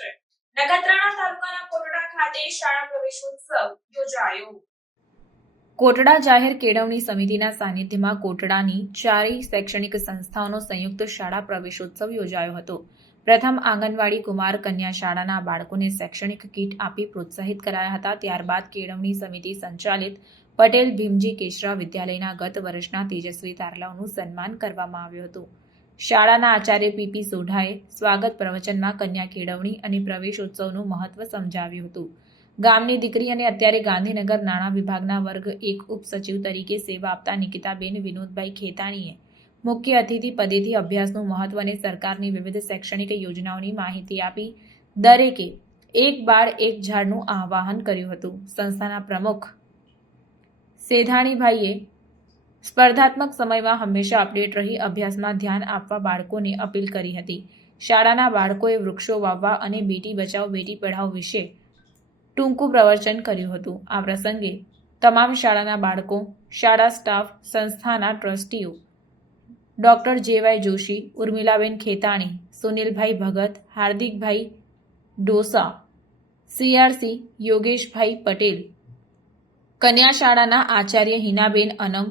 છે। નખત્રાણા તાલુકાના કોટડા ખાતે શાળા પ્રવેશોત્સવ યોજાયો। કોટડા જાહેર કેળવણી સમિતિના સાનિધ્યમાં કોટડાની 4 શૈક્ષણિક સંસ્થાઓનો સંયુક્ત શાળા પ્રવેશોત્સવ યોજાયો હતો। પ્રથમ આંગણવાડી કુમાર કન્યા શાળાના બાળકોને શૈક્ષણિક કીટ આપી પ્રોત્સાહિત કરાયા હતા। ત્યારબાદ કેળવણી સમિતિ સંચાલિત પટેલ ભીમજી કેશરા વિદ્યાલયના ગત વર્ષના તેજસ્વી તારલાઓનું સન્માન કરવામાં આવ્યું હતું। શાળાના આચાર્ય પીપી સોઢાએ સ્વાગત પ્રવચનમાં કન્યા કેળવણી અને પ્રવેશોત્સવનું મહત્વ સમજાવ્યું હતું। ગામની દીકરી અને અત્યારે ગાંધીનગર નાણાં વિભાગના વર્ગ 1 ઉપસચિવ તરીકે સેવા આપતા નિકિતાબેન વિનોદભાઈ ખેતાણીએ મુખ્ય અતિથિ પદેથી અભ્યાસનું મહત્વ અને સરકારની વિવિધ શૈક્ષણિક યોજનાઓની માહિતી આપી દરેકે એક બાળ એક ઝાડનું આહ્વાન કર્યું હતું। સંસ્થાના પ્રમુખ સેધાણીભાઈએ સ્પર્ધાત્મક સમયમાં હંમેશા અપડેટ રહી અભ્યાસમાં ધ્યાન આપવા બાળકોને અપીલ કરી હતી। શાળાના બાળકોએ વૃક્ષો વાવવા અને બેટી બચાવો બેટી પઢાઓ વિશે ટૂંકું પ્રવચન કર્યું હતું। આ પ્રસંગે તમામ શાળાના બાળકો, શાળા સ્ટાફ, સંસ્થાના ટ્રસ્ટીઓ ડોક્ટર જે.વાય. જોશી, ઉર્મિલાબેન ખેતાણી, સુનિલભાઈ ભગત, હાર્દિકભાઈ ડોસા, સીઆરસી યોગેશભાઈ પટેલ, કન્યા શાળાના આચાર્ય હિનાબેન અનમ,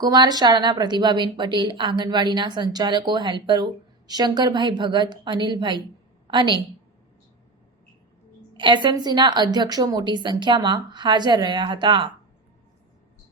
કુમાર શાળાના પ્રતિભાબેન પટેલ, આંગણવાડીના સંચાલકો હેલ્પરો શંકરભાઈ ભગત, અનિલભાઈ અને એસએમસીના અધ્યક્ષો મોટી સંખ્યામાં હાજર રહ્યા હતા।